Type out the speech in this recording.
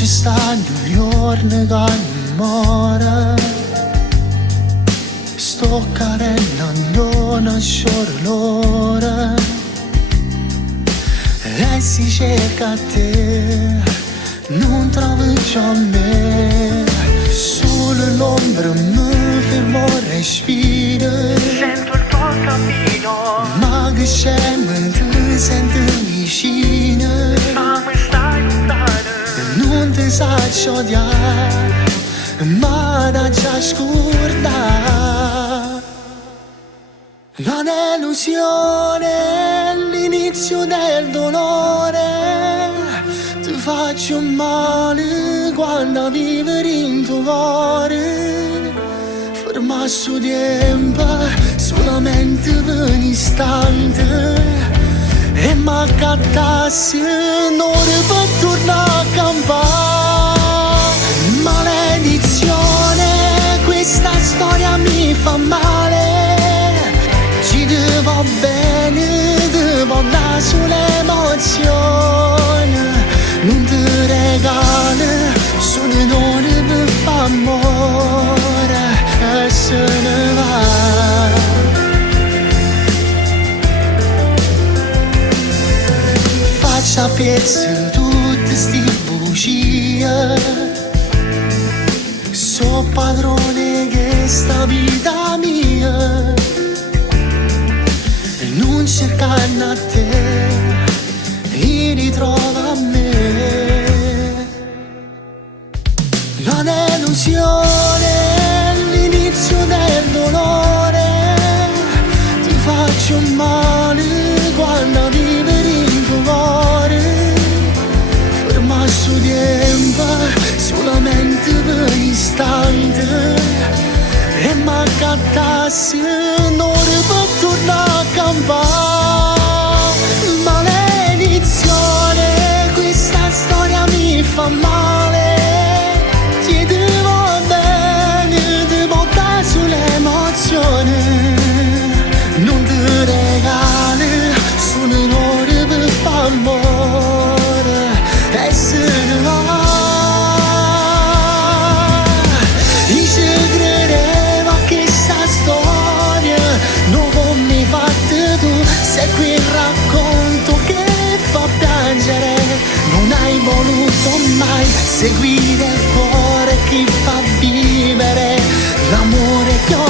ci stanno giorni che non muore. Sto carendo non solo l'ora e si cerca te, non trovo già me. Solo l'ombra mi fermo respiro. Sento il tuo cammino, ma che c'è me ti sento vicino. Ma mi stai lontano, non ti saggio odiare, ma da già scordare. La delusione, l'inizio del dolore. Ti faccio male quando vivere in tuo cuore. Ferma su tempo, solamente per un istante. E m'accattassi, non per tornare a campare. Maledizione, questa storia mi fa male. Ci devo bene, devo dare sull'emozione. Non ti regalo, sono un'ora per far amore e se ne va. Faccia pezzi tutte sti bugie. So padrone che sta vita mia. E non cercando a te, mi ritrova a me. La delusione, l'inizio del dolore. Ti faccio male quando vivere in tuo cuore. Ferma su tempo, solamente per un istante. E m'accattassi, non per tornare a campare. Maledizione, questa storia mi fa male. Ti devo bene, devo dare sull'emozione. Non ti regali, sono un'ora per far amore e se ne va. Io ci credevo a questa storia, non mi fate tu. Se qui racconto che fa piangere, non hai voluto mai seguire il cuore che fa vivere l'amore che ho